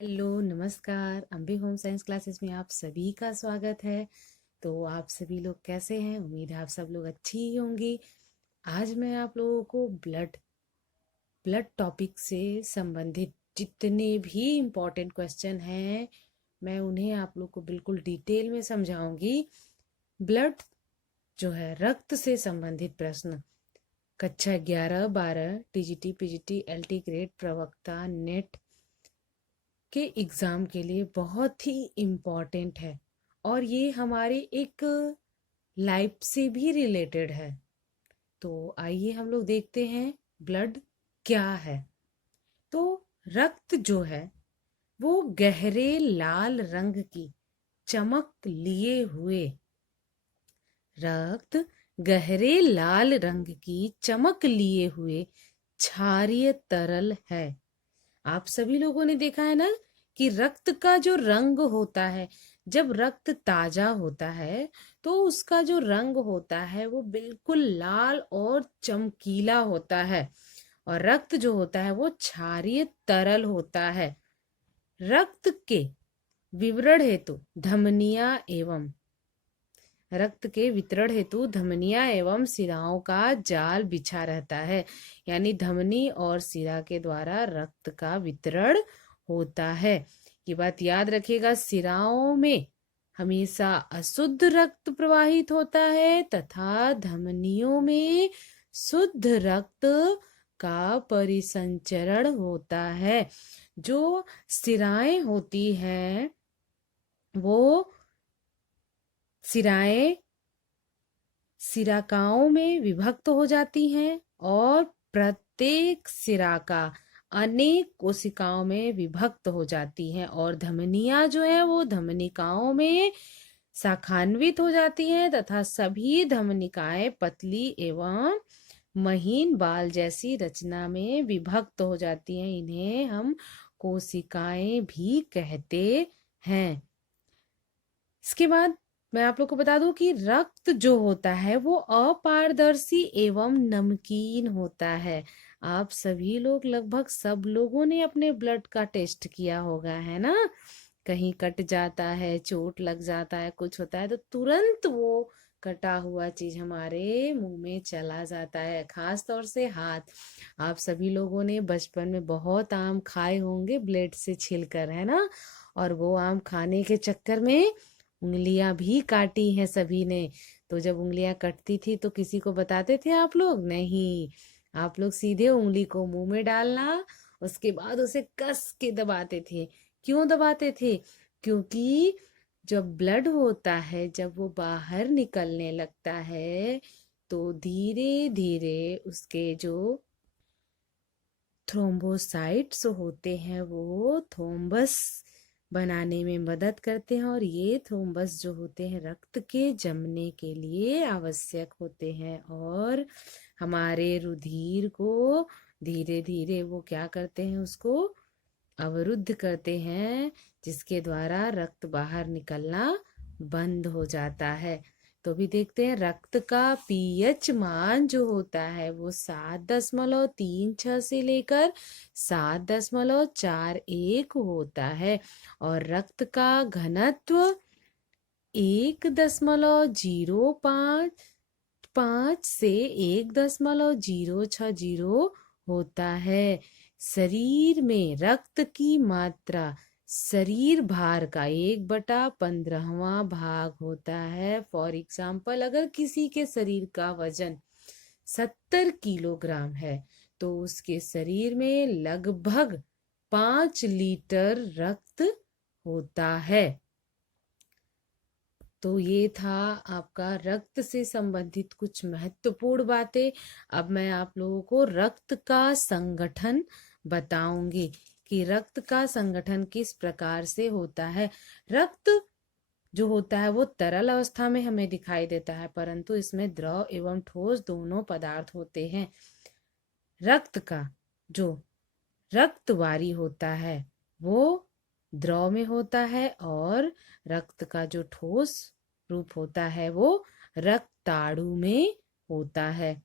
Hello नमस्कार। Ambe home science classes में आप सभी का स्वागत है। तो आप सभी लोग कैसे हैं? उम्मीद है आप सब लोग अच्छी ही होंगी। आज मैं आप लोगों को ब्लड ब्लड टॉपिक से संबंधित जितने भी इम्पोर्टेंट क्वेश्चन हैं मैं उन्हें आप लोग को बिल्कुल डिटेल में समझाऊंगी। ब्लड जो है रक्त से संबंधित प्रश्न कक्षा 11 12 टीजीटी पीजीटी एलटी ग्रेड प्रवक्ता नेट के एग्ज़ाम के लिए बहुत ही इम्पॉर्टेंट है और ये हमारी एक लाइफ से भी रिलेटेड है। तो आइए हम लोग देखते हैं ब्लड क्या है। तो रक्त जो है वो गहरे लाल रंग की चमक लिए हुए रक्त गहरे लाल रंग की चमक लिए हुए क्षारीय तरल है। आप सभी लोगों ने देखा है ना कि रक्त का जो रंग होता है, जब रक्त ताजा होता है तो उसका जो रंग होता है वो बिल्कुल लाल और चमकीला होता है। और रक्त जो होता है वो क्षारीय तरल होता है। रक्त के विवरण हेतु धमनियां एवं रक्त के वितरण हेतु धमनियां एवं सिराओं का जाल बिछा रहता है। यानी धमनी और सिरा के द्वारा रक्त का वितरण होता है। ये बात याद रखिएगा, सिराओं में हमेशा अशुद्ध रक्त प्रवाहित होता है तथा धमनियों में शुद्ध रक्त का परिसंचरण होता है। जो सिराएं होती हैं वो सिराएं सिराकाओं में विभक्त हो जाती हैं और प्रत्येक सिराका अनेक कोशिकाओं में विभक्त हो जाती हैं और धमनियां जो है वो धमनिकाओं में शाखान्वित हो जाती हैं तथा सभी धमनिकाएं पतली एवं महीन बाल जैसी रचना में विभक्त हो जाती हैं। इन्हें हम कोशिकाएं भी कहते हैं। इसके बाद मैं आप लोग को बता दूं कि रक्त जो होता है वो अपारदर्शी एवं नमकीन होता है। आप सभी लोग लगभग सब लोगों ने अपने ब्लड का टेस्ट किया होगा, है ना? कहीं कट जाता है, चोट लग जाता है, कुछ होता है तो तुरंत वो कटा हुआ चीज हमारे मुंह में चला जाता है, खास तौर से हाथ। आप सभी लोगों ने बचपन में बहुत आम खाए होंगे ब्लेड से छिलकर, है ना? और वो आम खाने के चक्कर में उंगलियां भी काटी हैं सभी ने। तो जब उंगलियां कटती थी तो किसी को बताते थे आप लोग? नहीं, आप लोग सीधे उंगली को मुंह में डालना, उसके बाद उसे कस के दबाते थे। क्यों दबाते थे? क्योंकि जब ब्लड होता है, जब वो बाहर निकलने लगता है तो धीरे धीरे उसके जो थ्रोम्बोसाइट्स होते हैं वो थ्रोम्बस बनाने में मदद करते हैं और ये थ्रोम्बस जो होते हैं रक्त के जमने के लिए आवश्यक होते हैं और हमारे रुधिर को धीरे धीरे वो क्या करते हैं, उसको अवरुद्ध करते हैं, जिसके द्वारा रक्त बाहर निकलना बंद हो जाता है। तो भी देखते हैं रक्त का पीएच मान जो होता है वो 7.36 से लेकर 7.41 होता है और रक्त का घनत्व 1.055 से 1.060 होता है। शरीर में रक्त की मात्रा शरीर भार का 1/15वां भाग होता है। फॉर एग्जाम्पल, अगर किसी के शरीर का वजन 70 किलोग्राम है तो उसके शरीर में लगभग 5 लीटर रक्त होता है। तो ये था आपका रक्त से संबंधित कुछ महत्वपूर्ण बातें। अब मैं आप लोगों को रक्त का संगठन बताऊंगी कि रक्त का संगठन किस प्रकार से होता है। रक्त जो होता है वो तरल अवस्था में हमें दिखाई देता है, परंतु इसमें द्रव एवं ठोस दोनों पदार्थ होते हैं। रक्त का जो रक्तवारी होता है वो द्रव में होता है और रक्त का जो ठोस रूप होता है वो रक्ताणु में होता है।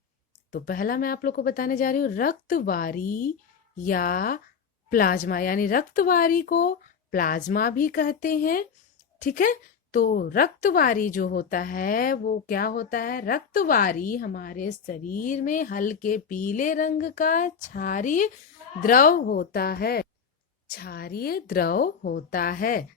तो पहला मैं आप लोग को बताने जा रही हूँ, रक्तवारी या प्लाज्मा, यानी रक्तवारी को प्लाज्मा भी कहते हैं। ठीक है, तो रक्तवारी जो होता है वो क्या होता है? रक्तवारी हमारे शरीर में हल्के पीले रंग का क्षारीय द्रव होता है। क्षारीय द्रव होता है।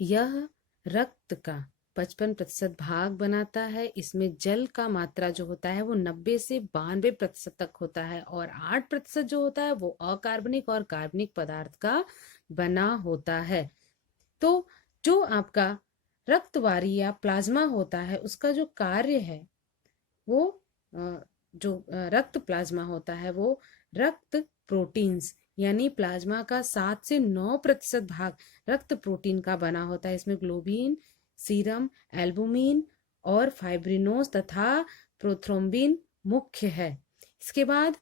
यह रक्त का 55% भाग बनाता है। इसमें जल का मात्रा जो होता है वो 90 से 92% तक होता है, और 8% जो होता है वो अकार्बनिक और कार्बनिक पदार्थ का बना होता है। तो जो आपका रक्तवारी या प्लाज्मा होता है उसका जो कार्य है वो रक्त प्लाज्मा होता है वो रक्त प्रोटीन्स, यानी प्लाज्मा का 7 से 9% भाग रक्त प्रोटीन का बना होता है। इसमें ग्लोबिन, सीरम, एल्बुमिन और फाइब्रिनोस तथा प्रोथ्रोम्बिन मुख्य है। इसके बाद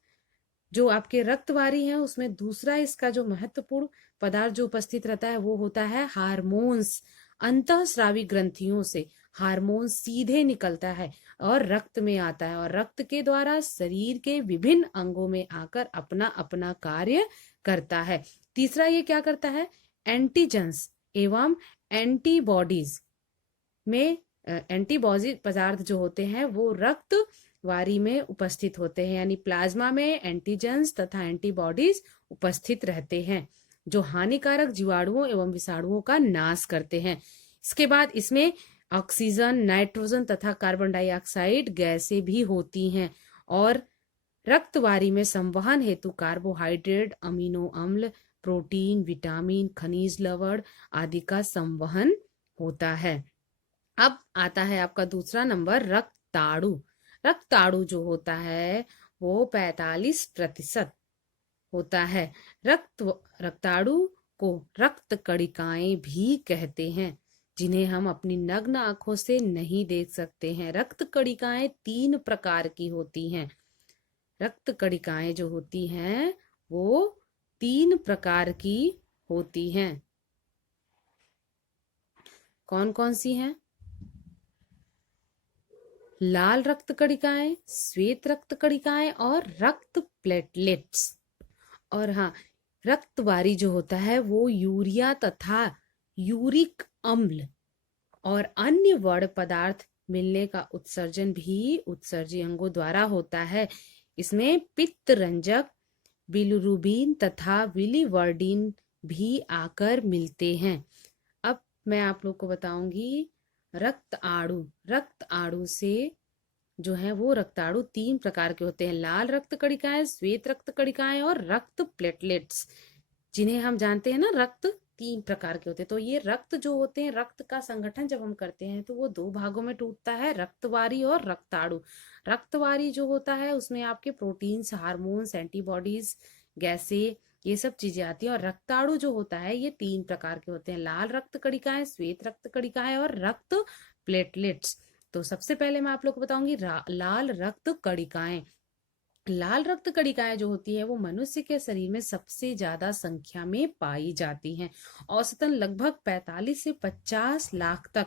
जो आपके रक्तवारी है उसमें दूसरा इसका जो महत्वपूर्ण पदार्थ जो उपस्थित रहता है वो होता है हार्मोन्स। अंतःस्रावी ग्रंथियों से हार्मोन सीधे निकलता है और रक्त में आता है, और रक्त के द्वारा शरीर के विभिन्न अंगों में आकर अपना अपना कार्य करता है। तीसरा ये क्या करता है? एंटीजेंस एवं एंटीबॉडीज में एंटीबॉडी पदार्थ जो होते हैं वो रक्त वारी में उपस्थित होते हैं, यानी प्लाज्मा में एंटीजेंस तथा एंटीबॉडीज उपस्थित रहते हैं जो हानिकारक जीवाणुओं एवं विषाणुओं का नाश करते हैं। इसके बाद इसमें ऑक्सीजन, नाइट्रोजन तथा कार्बन डाइऑक्साइड गैसें भी होती हैं, और रक्तवारी में संवहन हेतु कार्बोहाइड्रेट, अमीनो अम्ल, प्रोटीन, विटामिन, खनिज लवण आदि का संवहन होता है। अब आता है आपका दूसरा नंबर, रक्ताणु। रक्ताणु जो होता है वो 45% होता है। रक्ताणु को रक्त कणिकाएं भी कहते हैं, जिन्हें हम अपनी नग्न आंखों से नहीं देख सकते हैं। रक्त कणिकाएं 3 प्रकार की होती हैं। रक्त कणिकाएं जो होती हैं वो 3 प्रकार की होती हैं। कौन कौन सी हैं? लाल रक्त कणिकाएं, श्वेत रक्त कणिकाएं और रक्त प्लेटलेट्स। और हाँ, रक्तवारी जो होता है वो यूरिया तथा यूरिक अम्ल और अन्य वर्ण पदार्थ मिलने का उत्सर्जन भी उत्सर्जी अंगों द्वारा होता है। इसमें पित्त रंजक, बिलिरुबिन तथा विलिवर्डिन भी आकर मिलते हैं। अब मैं आप लोग को बताऊंगी रक्ताणु। रक्ताणु से जो है वो रक्ताणु 3 प्रकार के होते हैं। लाल रक्त कणिकाएं, श्वेत रक्त कणिकाएं और रक्त प्लेटलेट्स, जिन्हें हम जानते हैं ना रक्त 3 प्रकार के होते हैं। तो ये रक्त जो होते हैं, रक्त का संगठन जब हम करते हैं तो वो 2 भागों में टूटता है, रक्तवारी और रक्ताणु। रक्तवारी जो होता है उसमें आपके प्रोटीन्स, हार्मोन्स, एंटीबॉडीज, गैसें, ये सब चीजें आती हैं। और रक्ताणु जो होता है ये 3 प्रकार के होते हैं, लाल रक्त कणिकाएं, श्वेत रक्त कणिकाएं और रक्त प्लेटलेट्स। तो सबसे पहले मैं आप लोग को बताऊंगी लाल रक्त कणिकाएं। लाल रक्त कणिकाएं जो होती है वो मनुष्य के शरीर में सबसे ज्यादा संख्या में पाई जाती हैं। औसतन लगभग 45 से 50 लाख तक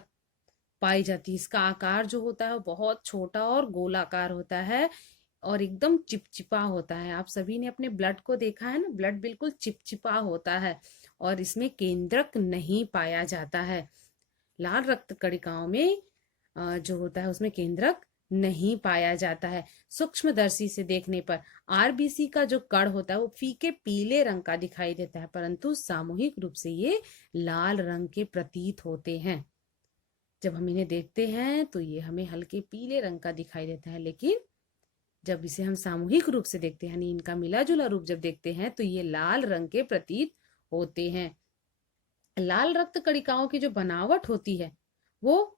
पाई जाती है। इसका आकार जो होता है वो बहुत छोटा और गोलाकार होता है और एकदम चिपचिपा होता है। आप सभी ने अपने ब्लड को देखा है ना, ब्लड बिल्कुल चिपचिपा होता है और इसमें केंद्रक नहीं पाया जाता है। लाल रक्त कणिकाओं में जो होता है उसमें केंद्रक नहीं पाया जाता है। सूक्ष्मदर्शी से देखने पर आरबीसी का जो कण होता है वो फीके पीले रंग का दिखाई देता है, परंतु सामूहिक रूप से ये लाल रंग के प्रतीत होते हैं। जब हम इन्हें देखते हैं तो ये हमें हल्के पीले रंग का दिखाई देता है, लेकिन जब इसे हम सामूहिक रूप से देखते हैं, यानी इनका मिला जुला रूप जब देखते हैं तो ये लाल रंग के प्रतीत होते हैं। लाल रक्त कणिकाओं की जो बनावट होती है वो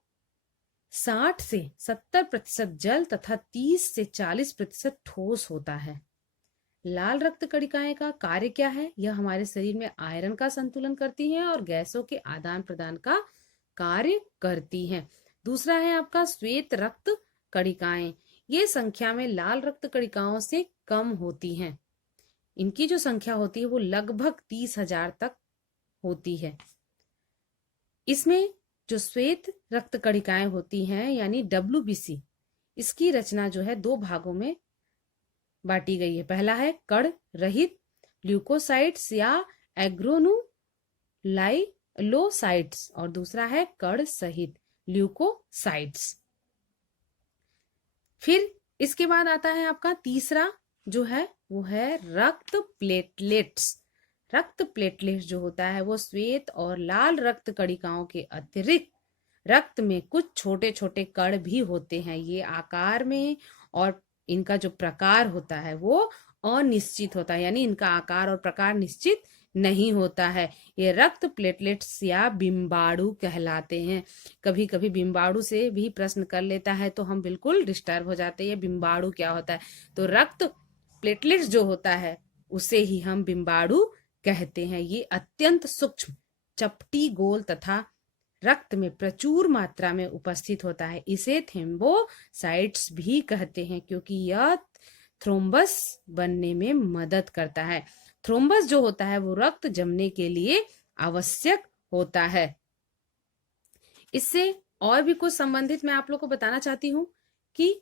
60 से 70% जल तथा 30 से 40% ठोस होता है। लाल रक्त कणिकाएं का कार्य क्या है? यह हमारे शरीर में आयरन का संतुलन करती हैं और गैसों के आदान प्रदान का कार्य करती हैं। दूसरा है आपका श्वेत रक्त कणिकाएं। ये संख्या में लाल रक्त कणिकाओं से कम होती हैं। इनकी जो संख्या होती है वो लगभग 30,000 तक होती है। इसमें जो श्वेत रक्त कणिकाएं होती हैं यानी WBC, इसकी रचना जो है 2 भागों में बांटी गई है। पहला है कण रहित ल्यूकोसाइट्स या एग्रोनुलाइलोसाइट्स, और दूसरा है कण सहित ल्यूकोसाइट्स। फिर इसके बाद आता है आपका तीसरा जो है वो है रक्त प्लेटलेट्स। रक्त प्लेटलेट्स जो होता है वो श्वेत और लाल रक्त कणिकाओं के अतिरिक्त रक्त में कुछ छोटे छोटे कण भी होते हैं। ये आकार में और इनका जो प्रकार होता है वो अनिश्चित होता है, यानी इनका आकार और प्रकार निश्चित नहीं होता है। ये रक्त प्लेटलेट्स या बिम्बाणु कहलाते हैं। कभी कभी बिम्बाणु से भी प्रश्न कर लेता है तो हम बिल्कुल डिस्टर्ब हो जाते हैं, ये बिम्बाणु क्या होता है। तो रक्त प्लेटलेट्स जो होता है उसे ही हम बिम्बाणु कहते हैं। ये अत्यंत सूक्ष्म, चपटी, गोल तथा रक्त में प्रचुर मात्रा में उपस्थित होता है। इसे थ्रोम्बोसाइट्स भी कहते हैं क्योंकि यह थ्रोम्बस बनने में मदद करता है। थ्रोम्बस जो होता है वो रक्त जमने के लिए आवश्यक होता है। इससे और भी कुछ संबंधित मैं आप लोग को बताना चाहती हूँ कि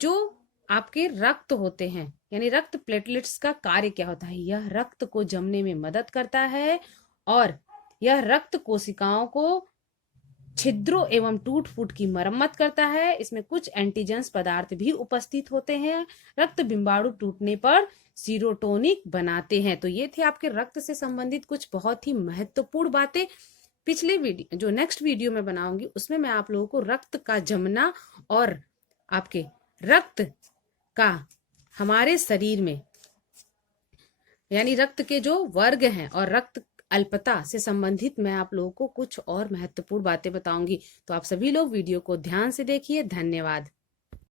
जो आपके रक्त होते हैं, यानी रक्त प्लेटलेट्स का कार्य क्या होता है। यह रक्त को जमने में मदद करता है और यह रक्त कोशिकाओं को छिद्रों एवं टूट फूट की मरम्मत करता है। इसमें कुछ एंटीजेंस पदार्थ भी उपस्थित होते हैं। रक्त बिम्बाणु टूटने पर सीरोटोनिक बनाते हैं। तो ये थे आपके रक्त से संबंधित कुछ बहुत ही महत्वपूर्ण बातें। पिछले वीडियो, जो नेक्स्ट वीडियो में बनाऊंगी, उसमें मैं आप लोगों को रक्त का जमना और आपके रक्त का हमारे शरीर में, यानी रक्त के जो वर्ग हैं और रक्त अल्पता से संबंधित मैं आप लोगों को कुछ और महत्वपूर्ण बातें बताऊंगी। तो आप सभी लोग वीडियो को ध्यान से देखिए। धन्यवाद।